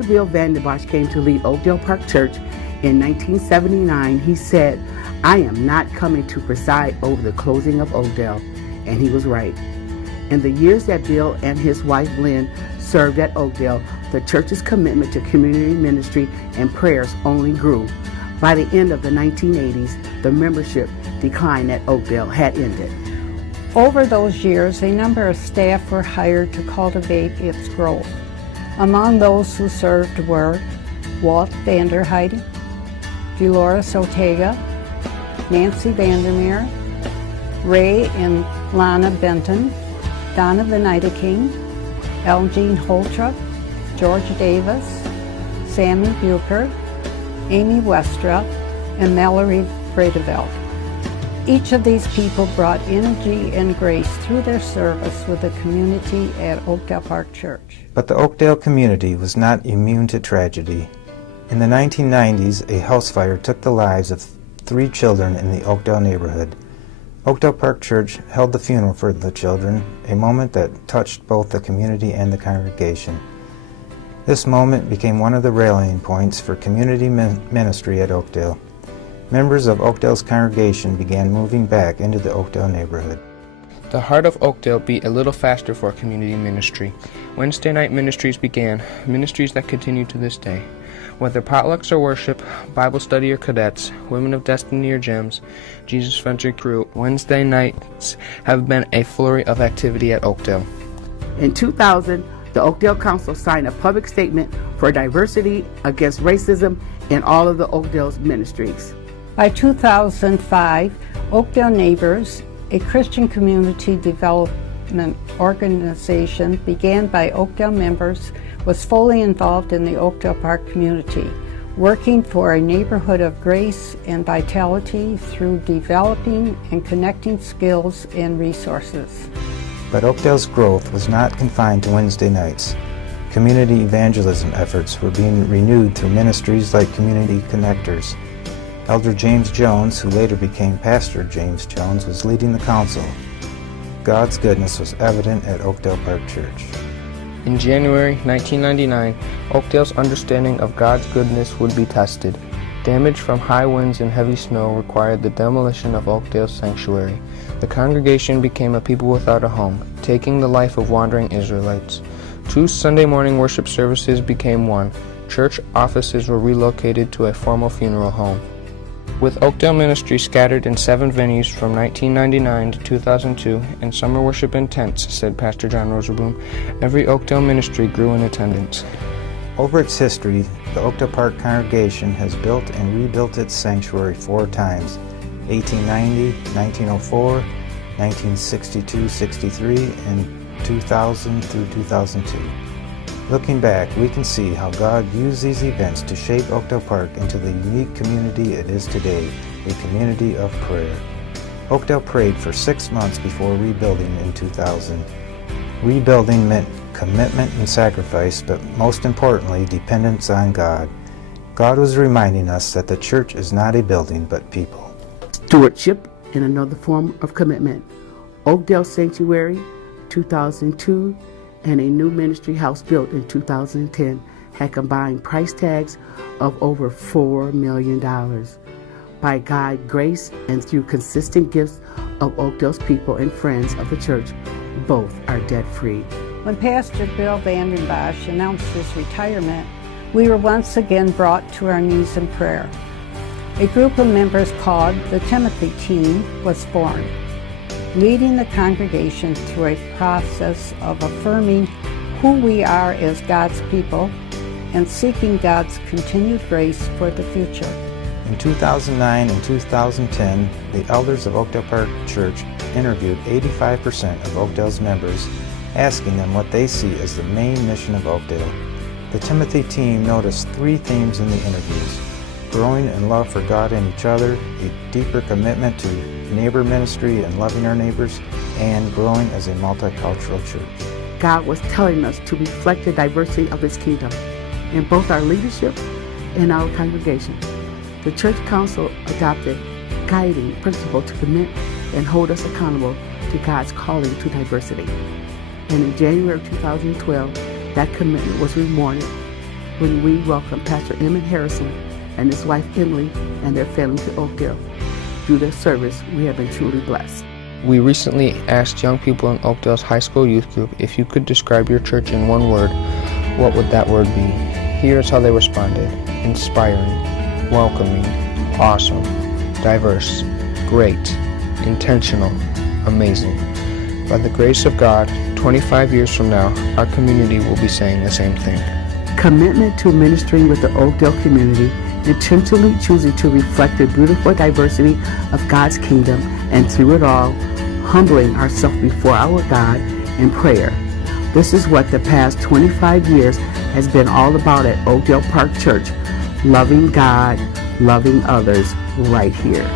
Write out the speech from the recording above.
Pastor Bill Vandenbosch came to lead Oakdale Park Church in 1979, he said, "I am not coming to preside over the closing of Oakdale." And he was right. In the years that Bill and his wife Lynn served at Oakdale, the church's commitment to community ministry and prayers only grew. By the end of the 1980s, the membership decline at Oakdale had ended. Over those years, a number of staff were hired to cultivate its growth. Among those who served were Walt Vanderheide, Dolores Ortega, Nancy Vandermeer, Ray and Lana Benton, Donna Venita King, Elgene Holtrup, George Davis, Sammy Bucher, Amy Westra, and Mallory Bredeveld. Each of these people brought energy and grace through their service with the community at Oakdale Park Church. But the Oakdale community was not immune to tragedy. In the 1990s, a house fire took the lives of 3 children in the Oakdale neighborhood. Oakdale Park Church held the funeral for the children, a moment that touched both the community and the congregation. This moment became one of the rallying points for community ministry at Oakdale. Members of Oakdale's congregation began moving back into the Oakdale neighborhood. The heart of Oakdale beat a little faster for community ministry. Wednesday night ministries began, ministries that continue to this day. Whether potlucks or worship, Bible study or cadets, Women of Destiny or Gems, Jesus Venture Crew, Wednesday nights have been a flurry of activity at Oakdale. In 2000, the Oakdale Council signed a public statement for diversity against racism in all of the Oakdale's ministries. By 2005, Oakdale Neighbors, a Christian community development organization began by Oakdale members, was fully involved in the Oakdale Park community, working for a neighborhood of grace and vitality through developing and connecting skills and resources. But Oakdale's growth was not confined to Wednesday nights. Community evangelism efforts were being renewed through ministries like Community Connectors. Elder James Jones, who later became Pastor James Jones, was leading the council. God's goodness was evident at Oakdale Park Church. In January 1999, Oakdale's understanding of God's goodness would be tested. Damage from high winds and heavy snow required the demolition of Oakdale's sanctuary. The congregation became a people without a home, taking the life of wandering Israelites. 2 Sunday morning worship services became one. Church offices were relocated to a formal funeral home. With Oakdale ministry scattered in 7 venues from 1999 to 2002 and summer worship in tents, said Pastor John Rosenblum, every Oakdale ministry grew in attendance. Over its history, the Oakdale Park congregation has built and rebuilt its sanctuary 4 times, 1890, 1904, 1962-63, and 2000 through 2002. Looking back, we can see how God used these events to shape Oakdale Park into the unique community it is today, a community of prayer. Oakdale prayed for 6 months before rebuilding in 2000. Rebuilding meant commitment and sacrifice, but most importantly, dependence on God. God was reminding us that the church is not a building, but people. Stewardship in another form of commitment. Oakdale Sanctuary, 2002, and a new ministry house built in 2010 had combined price tags of over $4 million. By God's grace and through consistent gifts of Oakdale's people and friends of the church, both are debt-free. When Pastor Bill Vandenbosch announced his retirement, we were once again brought to our knees in prayer. A group of members called the Timothy Team was formed, leading the congregation through a process of affirming who we are as God's people and seeking God's continued grace for the future. In 2009 and 2010, the elders of Oakdale Park Church interviewed 85% of Oakdale's members, asking them what they see as the main mission of Oakdale. The Timothy Team noticed 3 themes in the interviews: growing in love for God and each other, a deeper commitment to neighbor ministry and loving our neighbors, and growing as a multicultural church. God was telling us to reflect the diversity of His kingdom in both our leadership and our congregation. The church council adopted guiding principle to commit and hold us accountable to God's calling to diversity. And in January of 2012, that commitment was rewarded when we welcome Pastor Emmett Harrison and his wife Emily and their family to Oakdale. Through their service, we have been truly blessed. We recently asked young people in Oakdale's high school youth group if you could describe your church in one word, what would that word be? Here's how they responded: inspiring, welcoming, awesome, diverse, great, intentional, amazing. By the grace of God, 25 years from now, our community will be saying the same thing. Commitment to ministering with the Oakdale community, intentionally choosing to reflect the beautiful diversity of God's kingdom, and through it all, humbling ourselves before our God in prayer. This is what the past 25 years has been all about at Oakdale Park Church, loving God, loving others right here.